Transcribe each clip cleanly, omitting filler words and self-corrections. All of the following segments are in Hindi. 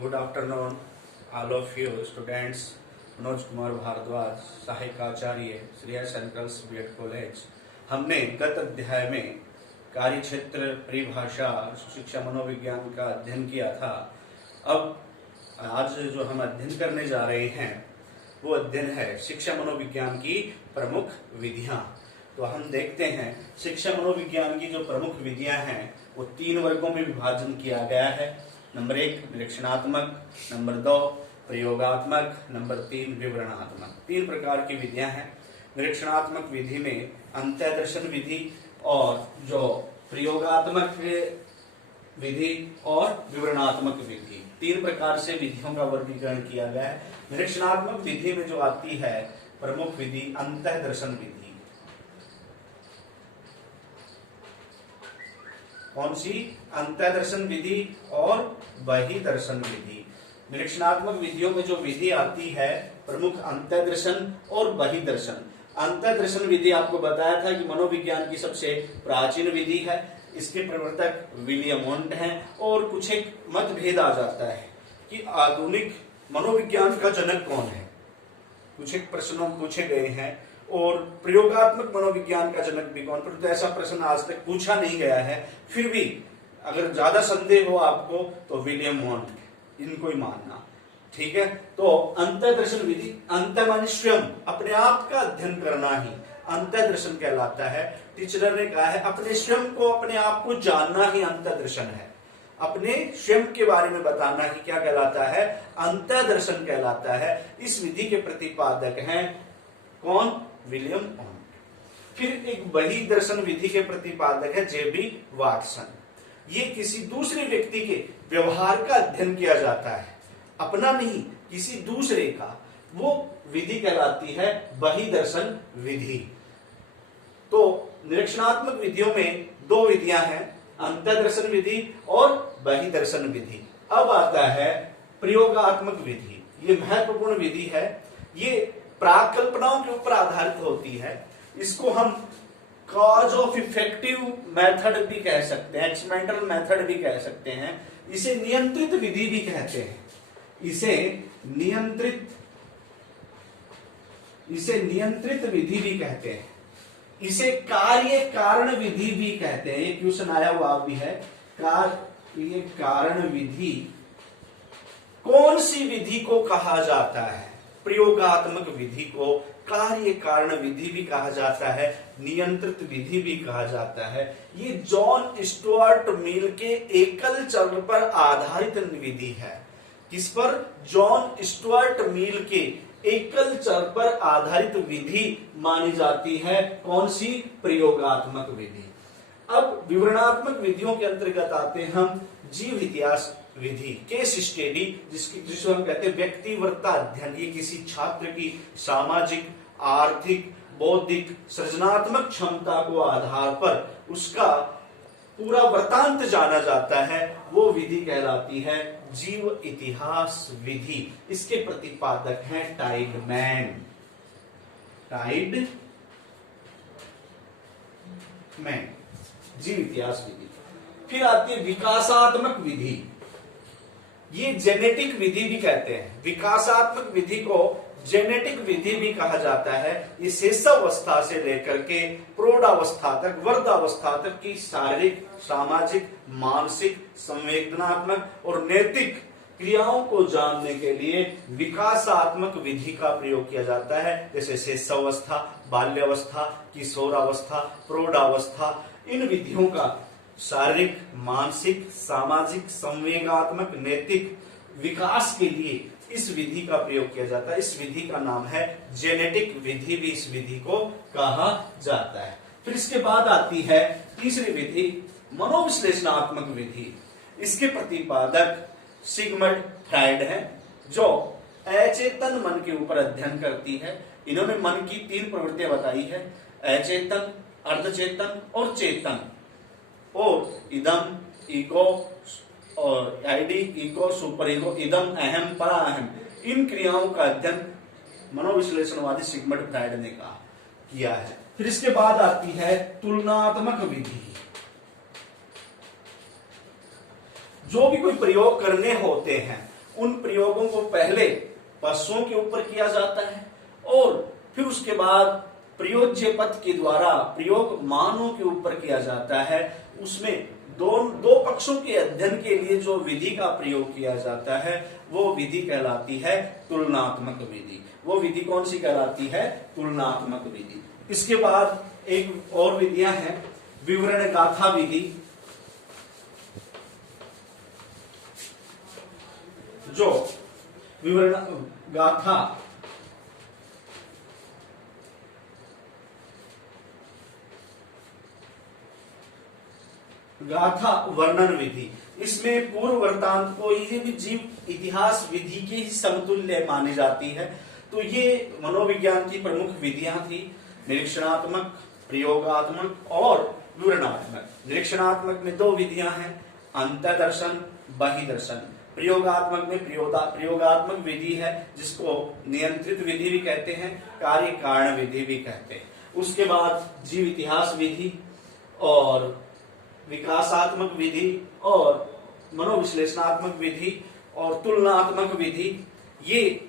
Good afternoon, all of you students. Manoj Kumar Bhardwaj, सहायक आचार्य, श्रेया सेंट्रल्स बीएड कॉलेज। हमने गत अध्याय में कार्य क्षेत्र परिभाषा शिक्षा मनोविज्ञान का अध्ययन किया था। अब आज जो हम अध्ययन करने जा रहे हैं वो अध्ययन है शिक्षा मनोविज्ञान की प्रमुख विधियां। तो हम देखते हैं शिक्षा मनोविज्ञान की जो प्रमुख विधियां हैं वो 3 वर्गों में विभाजन किया गया है। नंबर 1 निरीक्षणात्मक, नंबर 2 प्रयोगात्मक, नंबर 3 विवरणात्मक। 3 प्रकार की विधियां हैं। निरीक्षणात्मक विधि में अंतःदर्शन विधि और जो प्रयोगात्मक विधि और विवरणात्मक विधि, 3 प्रकार से विधियों का वर्गीकरण किया गया है। निरीक्षणात्मक विधि में जो आती है प्रमुख विधि अंतःदर्शन विधि। कौन सी? अंतःदर्शन विधि और बहिर्दर्शन विधि। निरीक्षणात्मक विधियों में जो विधि आती है प्रमुख अंतःदर्शन और बहिर्दर्शन। अंतःदर्शन विधि आपको बताया था कि मनोविज्ञान की सबसे प्राचीन विधि है। इसके प्रवर्तक विलियम वुंड हैं और कुछ एक मतभेद आ जाता है कि आधुनिक मनोविज्ञान का जनक कौन है। कुछ एक प्रश्नों पूछे गए हैं और प्रयोगात्मक मनोविज्ञान का जनक भी कौन, परंतु ऐसा प्रश्न आज तक पूछा नहीं गया है। फिर भी अगर ज्यादा संदेह हो आपको तो विलियम वुंड, इनको ही मानना, ठीक है। तो अंतःदर्शन विधि, अंतः स्वयं, अपने आप का अध्ययन करना ही अंतःदर्शन कहलाता है। टीचर ने कहा है अपने स्वयं को, अपने आप को जानना ही अंतःदर्शन है। अपने स्वयं के बारे में बताना ही क्या कहलाता है? अंतःदर्शन कहलाता है। इस विधि के प्रतिपादक हैं कौन? William wound. फिर एक बहिर्दर्शन विधि के प्रतिपादक है जेबी वाटसन। ये किसी दूसरे व्यक्ति के व्यवहार का अध्ययन किया जाता है, अपना नहीं, किसी दूसरे का। वो विधि कहलाती है बहिर्दर्शन विधि। तो निरीक्षणात्मक विधियों में 2 विधियां हैं, अंतःदर्शन विधि और बहिर्दर्शन विधि। अब आता है प्रयोगात्मक विधि। ये महत्वपूर्ण विधि है। ये प्राकल्पनाओं के ऊपर आधारित होती है। इसको हम कॉज ऑफ इफेक्टिव मेथड भी कह सकते हैं, एक्सपेरिमेंटल मेथड भी कह सकते हैं। इसे नियंत्रित विधि भी कहते हैं। इसे नियंत्रित विधि भी कहते हैं। इसे कार्य कारण विधि भी कहते हैं। ये क्वेश्चन आया हुआ भी है, कार्य कारण विधि कौन सी विधि को कहा जाता है? प्रयोगात्मक विधि को कार्य कारण विधि भी कहा जाता है, नियंत्रित विधि भी कहा जाता है। ये जॉन स्टुअर्ट मिल के एकल चर पर आधारित विधि है। किस पर? जॉन स्टुअर्ट मिल के एकल चर पर आधारित विधि मानी जाती है। कौन सी? प्रयोगात्मक विधि। अब विवरणात्मक विधियों के अंतर्गत आते हैं हम जीव इतिहास विधि, केस स्टडी, जिसको हम कहते हैं व्यक्तिवरता अध्ययन। ये किसी छात्र की सामाजिक, आर्थिक, बौद्धिक, सृजनात्मक क्षमता को आधार पर उसका पूरा वृत्तांत जाना जाता है। वो विधि कहलाती है जीव इतिहास विधि। इसके प्रतिपादक हैं टाइडमैन। जीव इतिहास विधि। फिर आती है विकासात्मक विधि। ये जेनेटिक विधि भी कहते हैं। विकासात्मक विधि को जेनेटिक विधि भी कहा जाता है। ये शिशुअवस्था से लेकर के प्रौढ़ावस्था तक, वृद्धावस्था तक की शारीरिक, सामाजिक, मानसिक, संवेदनात्मक और नैतिक क्रियाओं को जानने के लिए विकासात्मक विधि का प्रयोग किया जाता है। जैसे शिशुअवस्था, बाल्यावस्था, किशोरावस्था, प्रौढ़ावस्था। इन विधियों का शारीरिक, मानसिक, सामाजिक, संवेगात्मक, नैतिक विकास के लिए इस विधि का प्रयोग किया जाता है। इस विधि का नाम है जेनेटिक विधि भी इस विधि को कहा जाता है। फिर इसके बाद आती है तीसरी विधि मनोविश्लेषणात्मक विधि। इसके प्रतिपादक सिगमंड फ्राइड है, जो अचेतन मन के ऊपर अध्ययन करती है। इन्होंने मन की 3 प्रवृत्तियां बताई है, अचेतन, अर्धचेतन और चेतन। और इदम, ईगो और आईडी, ईगो, सुपर ईगो, इदम, अहम, परा अहम, इन क्रियाओं का अध्ययन मनोविश्लेषणवादी सिगमंड फ्राइड ने किया है। फिर इसके बाद आती है तुलनात्मक विधि। जो भी कोई प्रयोग करने होते हैं उन प्रयोगों को पहले पशुओं के ऊपर किया जाता है और फिर उसके बाद प्रयोज्य पद के द्वारा प्रयोग मानों के ऊपर किया जाता है। उसमें दो पक्षों के अध्ययन के लिए जो विधि का प्रयोग किया जाता है वो विधि कहलाती है तुलनात्मक विधि। वो विधि कौन सी कहलाती है? तुलनात्मक विधि। इसके बाद एक और विधियां हैं, विवरण गाथा विधि, जो विवरण गाथा वर्णन विधि। इसमें पूर्व वृत्तांत को ये भी जीव इतिहास विधि के ही समतुल्य मानी जाती है। तो ये मनोविज्ञान की प्रमुख विधियां थी, निरीक्षणात्मक, प्रयोगात्मक और विवरणात्मक। निरीक्षणात्मक में दो विधियां हैं, अंतर्दर्शन, बहिर्दर्शन। प्रयोगात्मक में प्रयोगात्मक विधि है जिसको नियंत्रित विधि भी कहते हैं, कार्य कारण विधि भी कहते हैं। उसके बाद जीव इतिहास विधि और विकासात्मक विधि और मनोविश्लेषणात्मक विधि और तुलनात्मक विधि, ये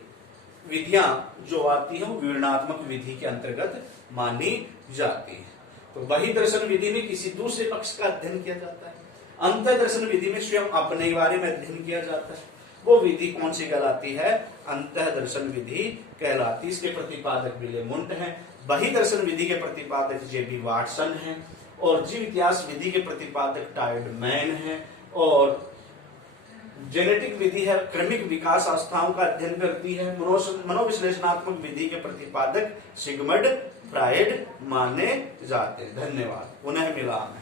विधियां जो आती हैं वो विवरणात्मक विधि के अंतर्गत मानी जाती है। तो बहिर्दर्शन विधि में किसी दूसरे पक्ष का अध्ययन किया जाता है। अंतर्दर्शन विधि में स्वयं अपने बारे में अध्ययन किया जाता है। वो विधि कौन सी कहलाती है? अंतर्दर्शन विधि कहलाती है। इसके प्रतिपादक विले मुंट हैं। बहिर्दर्शन विधि के प्रतिपादक जेबी वाटसन हैं और जीव इतिहास विधि के प्रतिपादक टायर्डमैन हैं। और जेनेटिक विधि है, क्रमिक विकास अवस्थाओं का अध्ययन करती है। मनोविश्लेषणात्मक विधि के प्रतिपादक सिगमंड फ्रायड माने जाते हैं। धन्यवाद। पुनः मिलान।